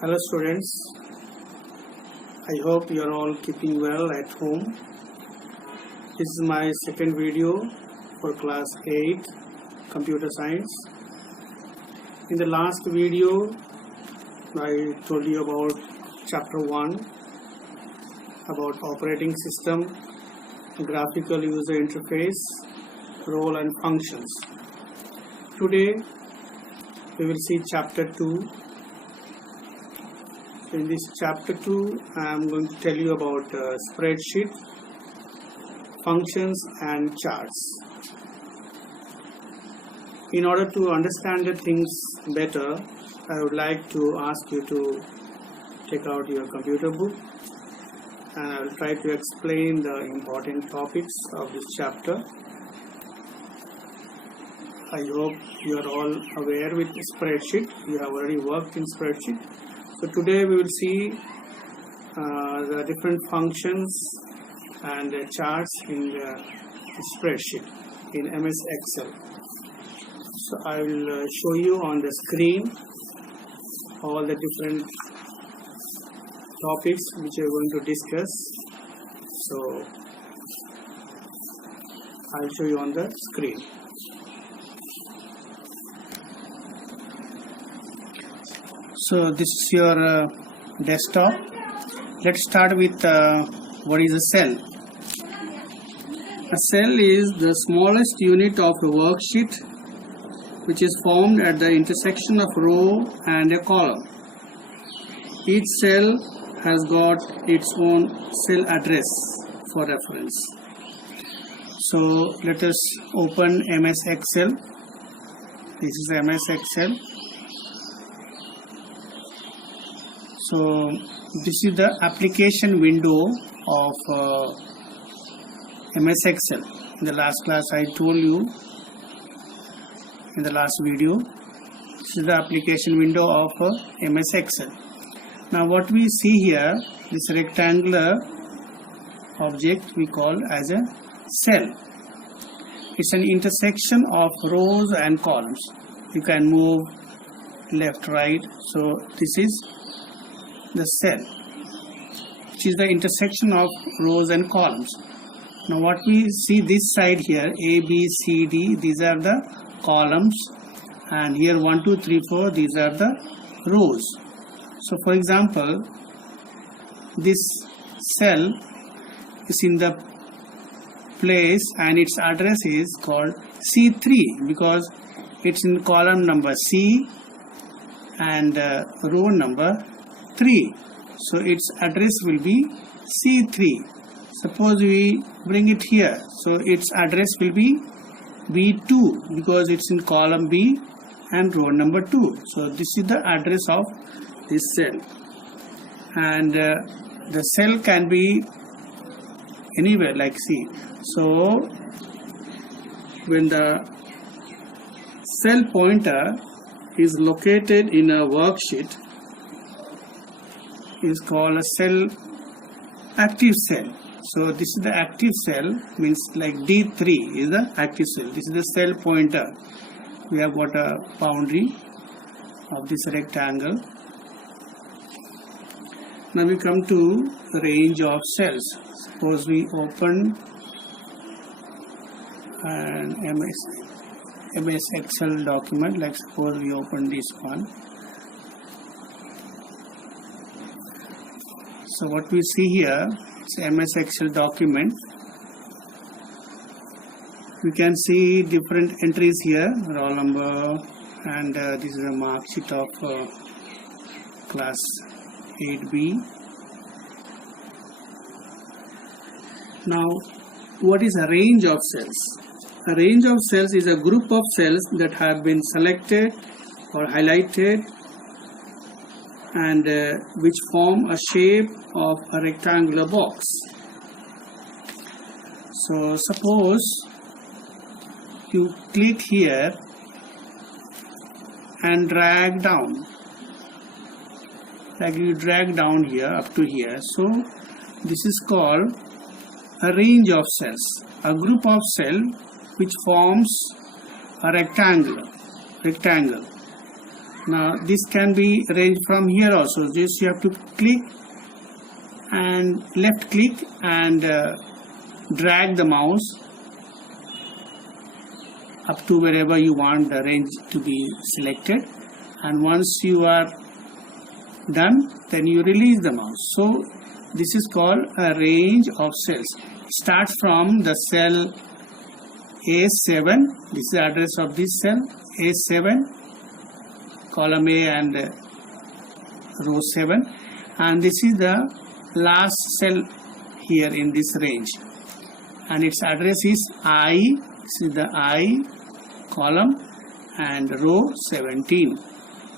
Hello students, I hope you are all keeping well at home. This is my second video for class 8 computer science. In the last video I told you about chapter 1 about operating system, graphical user interface, role and functions. Today we will see chapter 2. In this chapter 2, I am going to tell you about spreadsheet, functions and charts. In order to understand the things better, I would like to ask you to take out your computer book and I will try to explain the important topics of this chapter. I hope you are all aware with spreadsheet. You have already worked in spreadsheet. So today we will see the different functions and charts in the spreadsheet in MS Excel. So I will show you on the screen all the different topics which we are going to discuss. So I will show you on the screen. So this is your desktop. Let's start with what is a cell. A cell is the smallest unit of a worksheet which is formed at the intersection of row and a column. Each cell has got its own cell address for reference. So let us open MS Excel. This is MS Excel. So this is the application window of MS Excel. In the last class I told you, in the last video, this is the application window of MS Excel. Now what we see here, this rectangular object we call as a cell. It's an intersection of rows and columns. You can move left, right. So this is the cell, which is the intersection of rows and columns. Now what we see this side here, A, B, C, D, these are the columns, and here 1, 2, 3, 4, these are the rows. So for example, this cell is in the place and its address is called C3 because it's in column number C and row number 3. So its address will be C3. Suppose we bring it here. So its address will be B2 because it's in column B and row number 2. So this is the address of this cell. And the cell can be anywhere like C. So when the cell pointer is located in a worksheet, is called a cell, active cell. So this is the active cell, means like D3 is the active cell. This is the cell pointer. We have got a boundary of this rectangle. Now we come to the range of cells. Suppose we open an MS Excel document, like suppose we open this one. So what we see here is MS Excel document. We can see different entries here, roll number, and this is a mark sheet of class 8B. Now, what is a range of cells? A range of cells is a group of cells that have been selected or highlighted and which form a shape of a rectangular box. So suppose you click here and drag down, like you drag down here up to here. So this is called a range of cells, a group of cells which forms a rectangle. Now this can be arranged from here also. Just you have to click and left click and drag the mouse up to wherever you want the range to be selected, and once you are done, then you release the mouse. So this is called a range of cells. Start from the cell A7. This is the address of this cell A7, column A and row 7, and this is the last cell here in this range, and its address is I. This is the I column and row 17.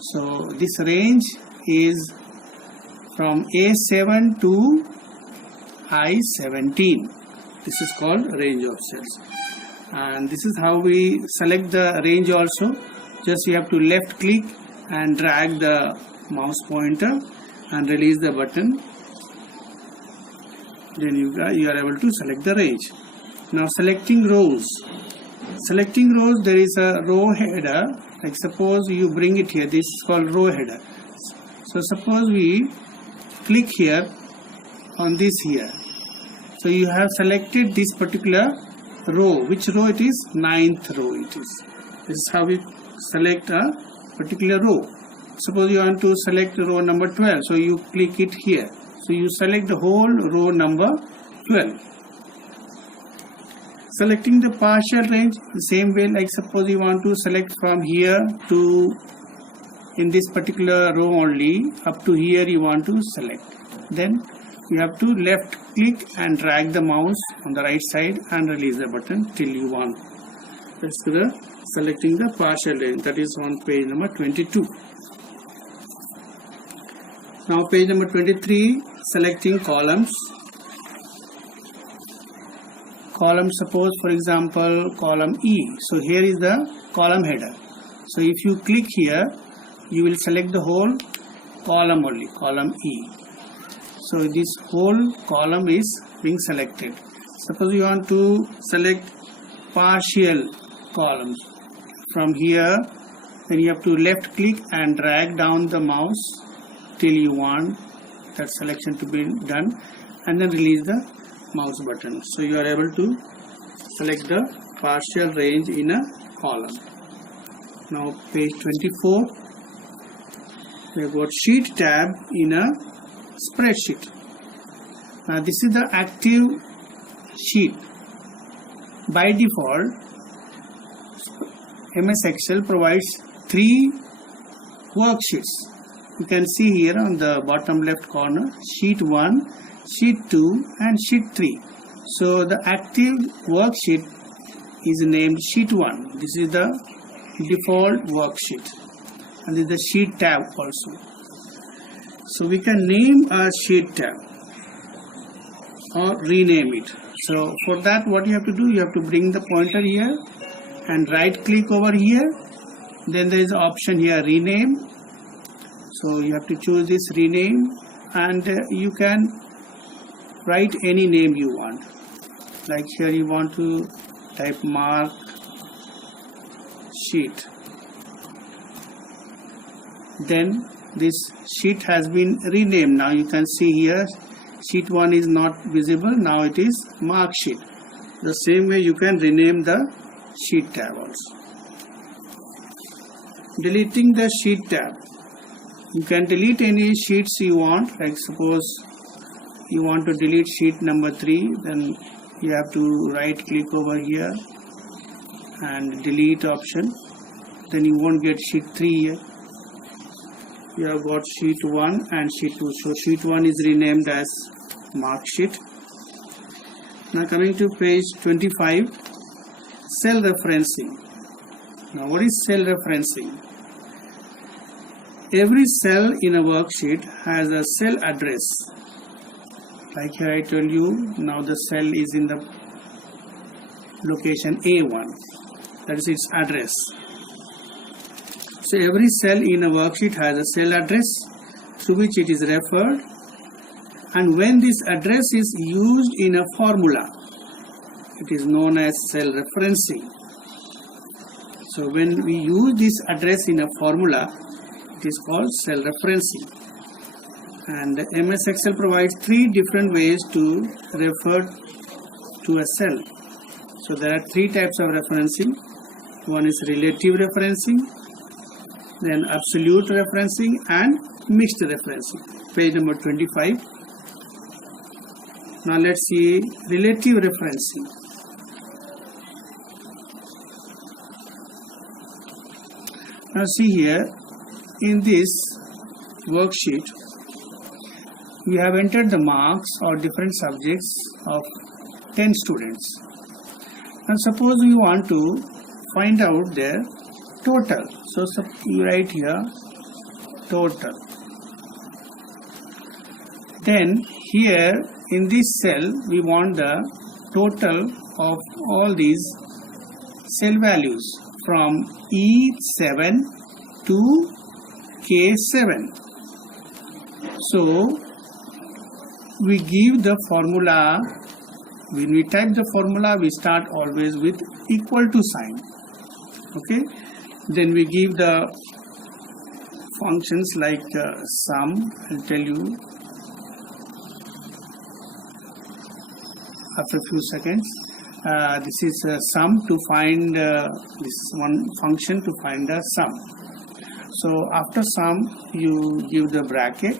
So this range is from A7 to I17. This is called range of cells, and this is how we select the range also. Just you have to left click and drag the mouse pointer and release the button, then you are able to select the range. Now selecting rows. Selecting rows, there is a row header. Like suppose you bring it here, this is called row header. So suppose we click here on this here. So you have selected this particular row. Which row it is? 9th row it is. This is how we select a particular row. Suppose you want to select row number 12. So you click it here. So you select the whole row number 12. Selecting the partial range, the same way, like suppose you want to select from here to in this particular row only up to here you want to select. Then you have to left click and drag the mouse on the right side and release the button till you want. That's the selecting the partial range. That is on page number 22. Now page number 23, selecting columns. Column, suppose for example column E. So here is the column header. So if you click here, you will select the whole column only, column E. So this whole column is being selected. Suppose you want to select partial columns. From here, then you have to left click and drag down the mouse till you want that selection to be done, and then release the mouse button. So you are able to select the partial range in a column. Now page 24, we have got sheet tab in a spreadsheet. Now this is the active sheet. By default, MS Excel provides 3 worksheets. You can see here on the bottom left corner, sheet 1, sheet 2 and sheet 3. So the active worksheet is named sheet 1. This is the default worksheet, and this is the sheet tab also. So we can name a sheet tab or rename it. So for that, what you have to do, you have to bring the pointer here and right click over here. Then there is an option here, rename. So you have to choose this rename, and you can write any name you want. Like here you want to type mark sheet. Then this sheet has been renamed. Now you can see here sheet 1 is not visible. Now it is mark sheet. The same way you can rename the sheet tab also. Deleting the sheet tab. You can delete any sheets you want. Like suppose you want to delete sheet number 3, then you have to right click over here and delete option. Then you won't get sheet 3 here. You have got sheet 1 and sheet 2. So sheet 1 is renamed as mark sheet. Now coming to page 25, cell referencing. Now what is cell referencing? Every cell in a worksheet has a cell address. Like here I told you, now the cell is in the location A1. That is its address. So every cell in a worksheet has a cell address through which it is referred, and when this address is used in a formula, it is known as cell referencing. So when we use this address in a formula, It is called cell referencing. And MS Excel provides 3 different ways to refer to a cell. So there are 3 types of referencing. One is relative referencing, then absolute referencing, and mixed referencing. Page number 25. Now let's see relative referencing. Now see here, in this worksheet, we have entered the marks or different subjects of 10 students. Now suppose we want to find out their total. So you write here total. Then here in this cell we want the total of all these cell values from E7 to K7. So we give the formula. When we type the formula, we start always with equal to sign. Okay, then we give the functions like sum. I'll tell you after a few seconds. This is sum to find this one function to find the sum. So after sum, you give the bracket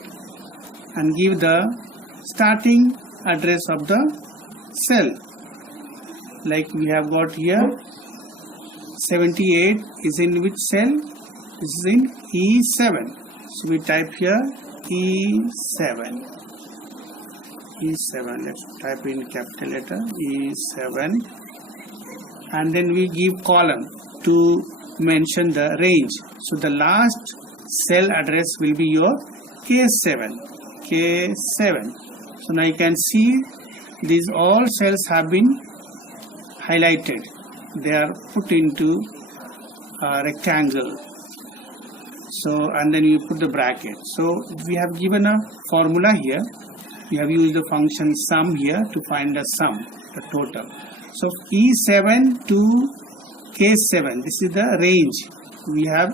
and give the starting address of the cell. Like we have got here 78 is in which cell? This is in E7. So we type here E7. E7. Let's type in capital letter E7. And then we give column to mention the range. So the last cell address will be your K7. K7. So now you can see these all cells have been highlighted. They are put into a rectangle. So and then you put the bracket. So we have given a formula here. We have used the function sum here to find the sum, the total. So E7 to K7, this is the range. We have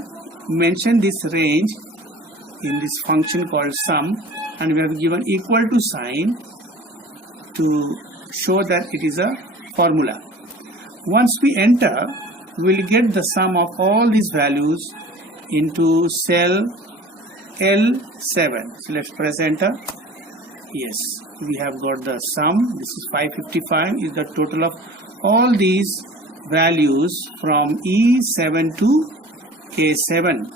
mentioned this range in this function called sum, and we have given equal to sign to show that it is a formula. Once we enter, we will get the sum of all these values into cell L7. So let's press enter. Yes, we have got the sum. This is 555 is the total of all these values from E7 to K7.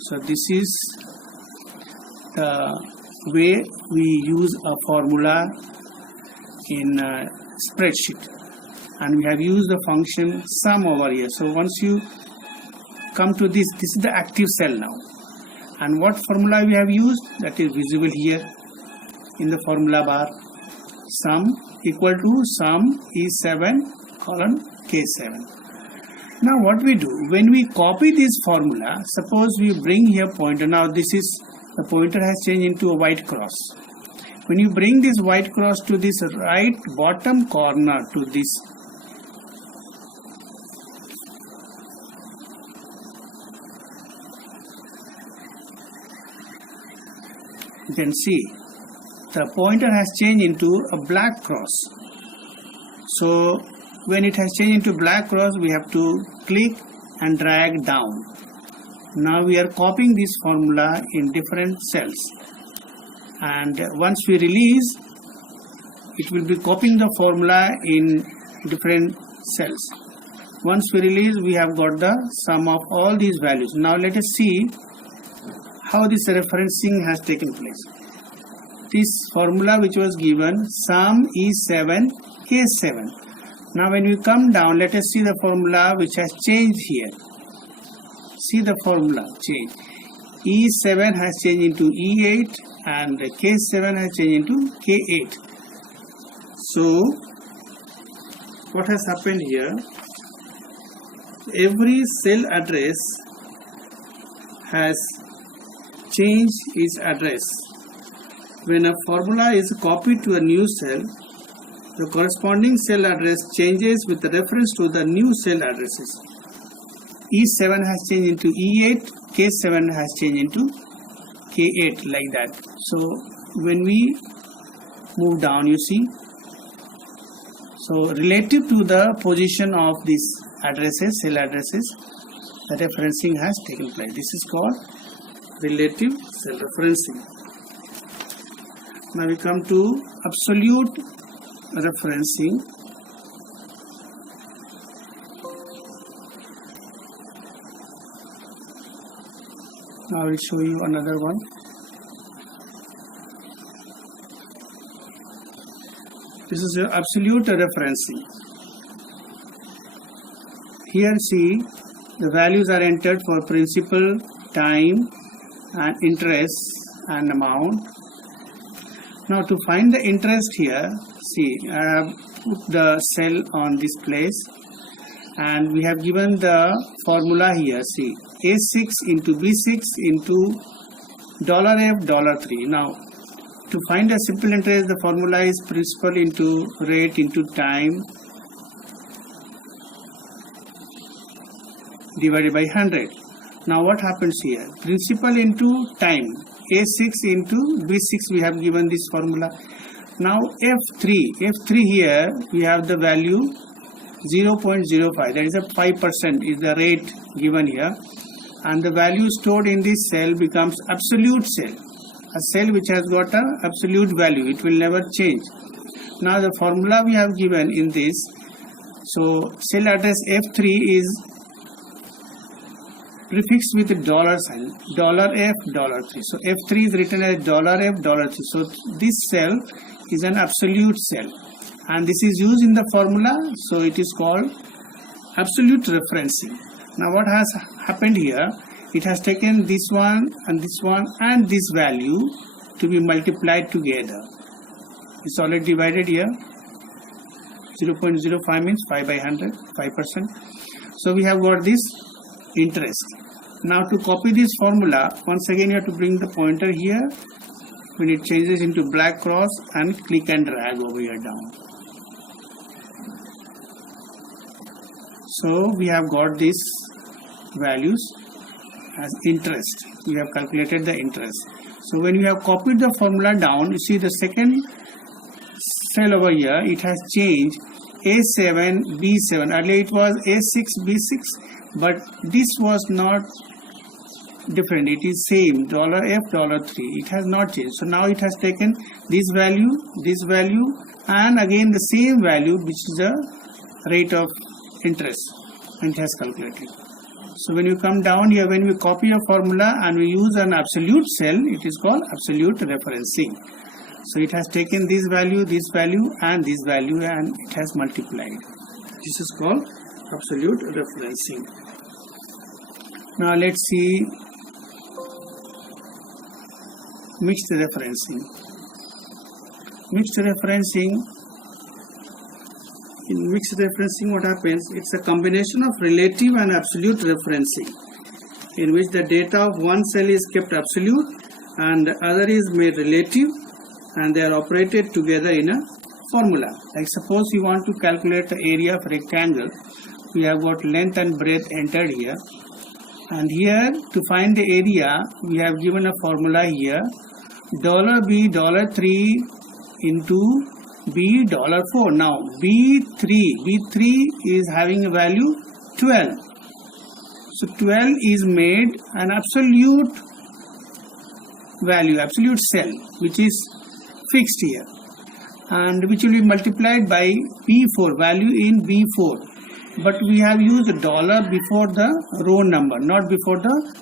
So this is the way we use a formula in a spreadsheet, and we have used the function sum over here. So once you come to this is the active cell now, and what formula we have used, that is visible here in the formula bar. Sum equal to sum E7 colon K7. Now what we do, when we copy this formula, suppose we bring here pointer. Now this is the pointer has changed into a white cross. When you bring this white cross to this right bottom corner to this, you can see the pointer has changed into a black cross. So when it has changed into black cross, we have to click and drag down. Now we are copying this formula in different cells, and once we release, it will be copying the formula in different cells. Once we release, we have got the sum of all these values. Now let us see how this referencing has taken place. This formula which was given, sum E7 K7. Now when we come down, let us see the formula which has changed here. See the formula change. E7 has changed into E8 and K7 has changed into K8. So what has happened here? Every cell address has changed its address. When a formula is copied to a new cell, the corresponding cell address changes with reference to the new cell addresses. E7 has changed into E8 K7 has changed into K8 like that. So when we move down, you see, so relative to the position of these addresses, cell addresses, the referencing has taken place. This is called relative cell referencing. Now we come to absolute referencing. Now I will show you another one. This is your absolute referencing. Here see, the values are entered for principal, time and interest and amount. Now to find the interest here, see, I have put the cell on this place and we have given the formula here. See, A6 into B6 into $F $3. Now to find a simple interest, the formula is principal into rate into time divided by 100. Now what happens here? Principal into time, A6 into B6, we have given this formula. Now F3 here we have the value 0.05, that is a 5% is the rate given here, and the value stored in this cell becomes absolute cell, a cell which has got a absolute value, it will never change. Now the formula we have given in this, so cell address F3 is prefixed with a dollar sign, $F $3. So F3 is written as $F $3. So this cell is an absolute cell and this is used in the formula, so it is called absolute referencing. Now what has happened here, it has taken this one and this value to be multiplied together. It's already divided here. 0.05 means 5 by 100, 5%. So we have got this interest. Now to copy this formula, once again you have to bring the pointer here when it changes into black cross and click and drag over here down. So we have got these values as interest. We have calculated the interest. So when we have copied the formula down, you see the second cell over here, it has changed A7 B7. Earlier it was A6 B6, but this was not different, it is same, $F $3. It has not changed. So now it has taken this value and again the same value, which is the rate of interest, and it has calculated. So when you come down here, when we copy a formula and we use an absolute cell, it is called absolute referencing. So it has taken this value and this value, and it has multiplied. This is called absolute referencing. Now let's see mixed referencing. Mixed referencing. In mixed referencing, what happens? It's a combination of relative and absolute referencing, in which the data of one cell is kept absolute and the other is made relative, and they are operated together in a formula. Like suppose you want to calculate the area of rectangle, we have got length and breadth entered here, and here to find the area we have given a formula here, $B $3 into B $4. Now B3 is having a value 12. So 12 is made an absolute value, absolute cell, which is fixed here, and which will be multiplied by B4, value in B4. But we have used a dollar before the row number, not before the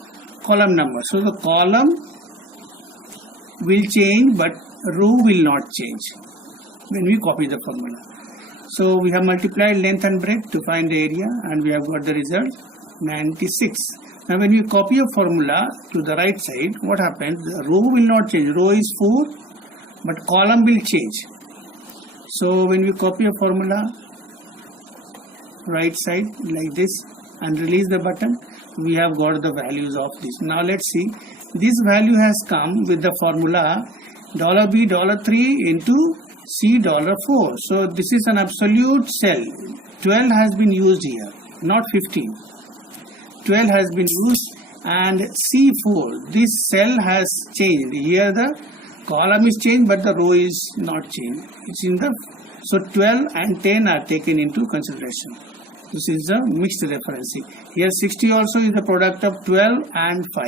column number. So the column will change, but row will not change when we copy the formula. So we have multiplied length and breadth to find the area, and we have got the result 96. Now when we copy a formula to the right side, what happens? The row will not change. Row is 4, but column will change. So when we copy a formula right side like this and release the button, we have got the values of this. Now let's see, this value has come with the formula $B $3 into C $4. So this is an absolute cell. 12 has been used here, not 15. 12 has been used, and C4, this cell has changed. Here the column is changed but the row is not changed. It's in the, so 12 and 10 are taken into consideration. This is the mixed referencing. Here 60 also is the product of 12 and 5.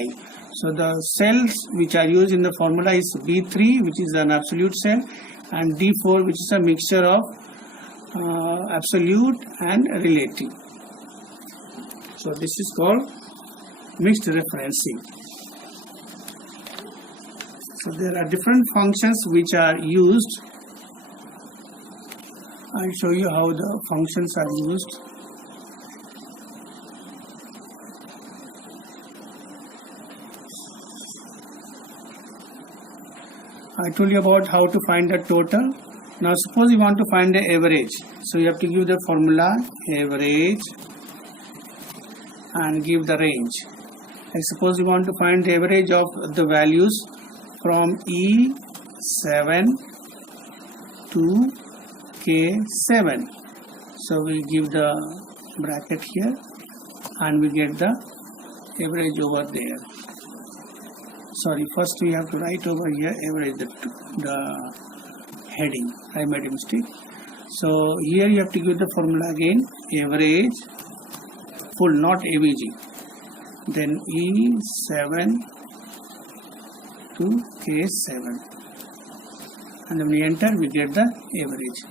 So the cells which are used in the formula is B3, which is an absolute cell, and D4, which is a mixture of absolute and relative. So this is called mixed referencing. So there are different functions which are used. I'll show you how the functions are used. I told you about how to find the total. Now suppose you want to find the average. So you have to give the formula average and give the range. I suppose you want to find the average of the values from E7 to K7. So we give the bracket here and we get the average over there. Sorry, first we have to write over here average, the heading. I made a mistake. So here you have to give the formula again, average full, not AVG. Then E7 to K7. And then we enter, we get the average.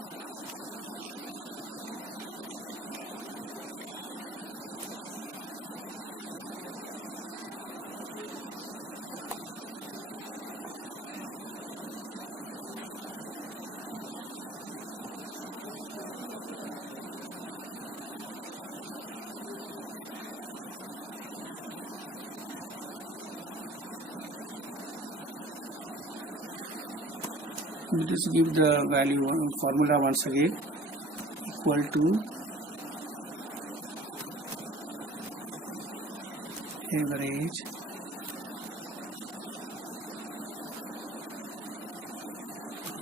We just give the value formula once again, equal to average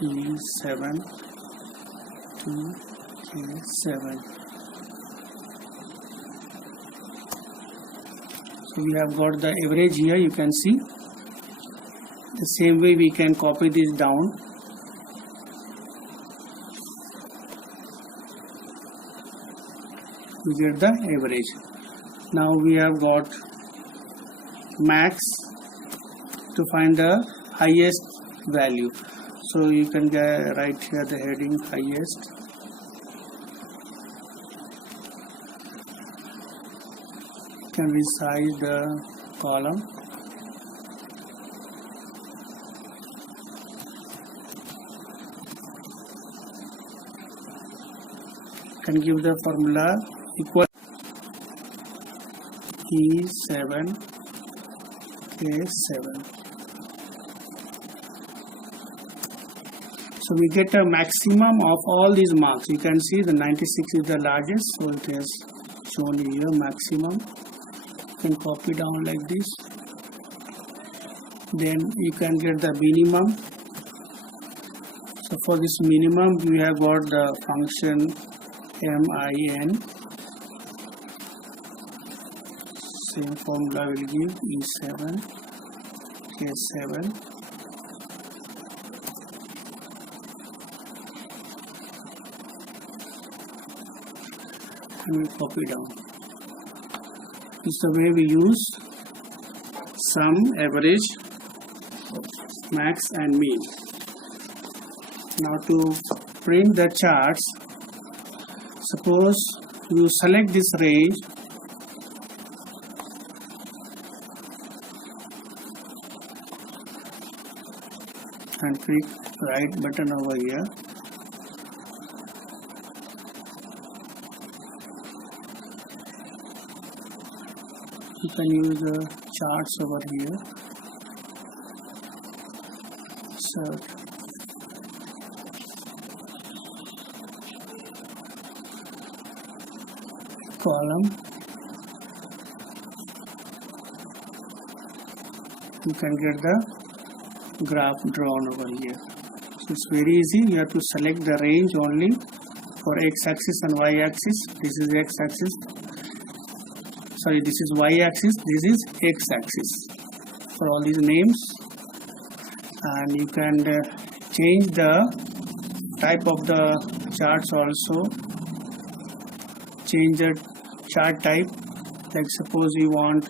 E7 to K7. So we have got the average here, you can see. The same way we can copy this down. We get the average. Now we have got max to find the highest value. So you can write here the heading highest. You can resize the column. You can give the formula equal E7 K7. So we get a maximum of all these marks. You can see the 96 is the largest, so it is shown here maximum. You can copy down like this. Then you can get the minimum. So for this minimum we have got the function min. Same formula will give E7 K7. And we copy down. This is the way we use sum, average, max and mean. Now to print the charts, suppose you select this range and click right button over here. You can use the charts over here. So column, you can get the graph drawn over here. So it's very easy. You have to select the range only for x-axis and y-axis. This is x-axis. sorry, this is y-axis, this is x-axis for all these names. And you can change the type of the charts also. Change the chart type, like suppose you want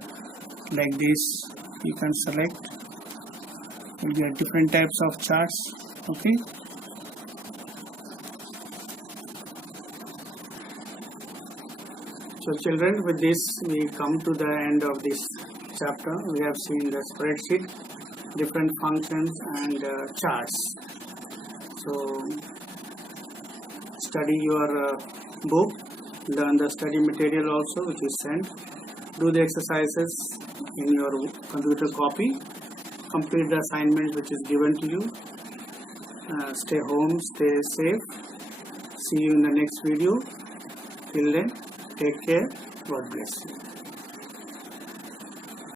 like this, you can select. You get different types of charts. Okay, so children, with this we come to the end of this chapter. We have seen the spreadsheet, different functions and charts. So study your book, learn the study material also which is sent, do the exercises in your computer copy, complete the assignment which is given to you. Stay home, stay safe. See you in the next video. Till then, take care. God bless you.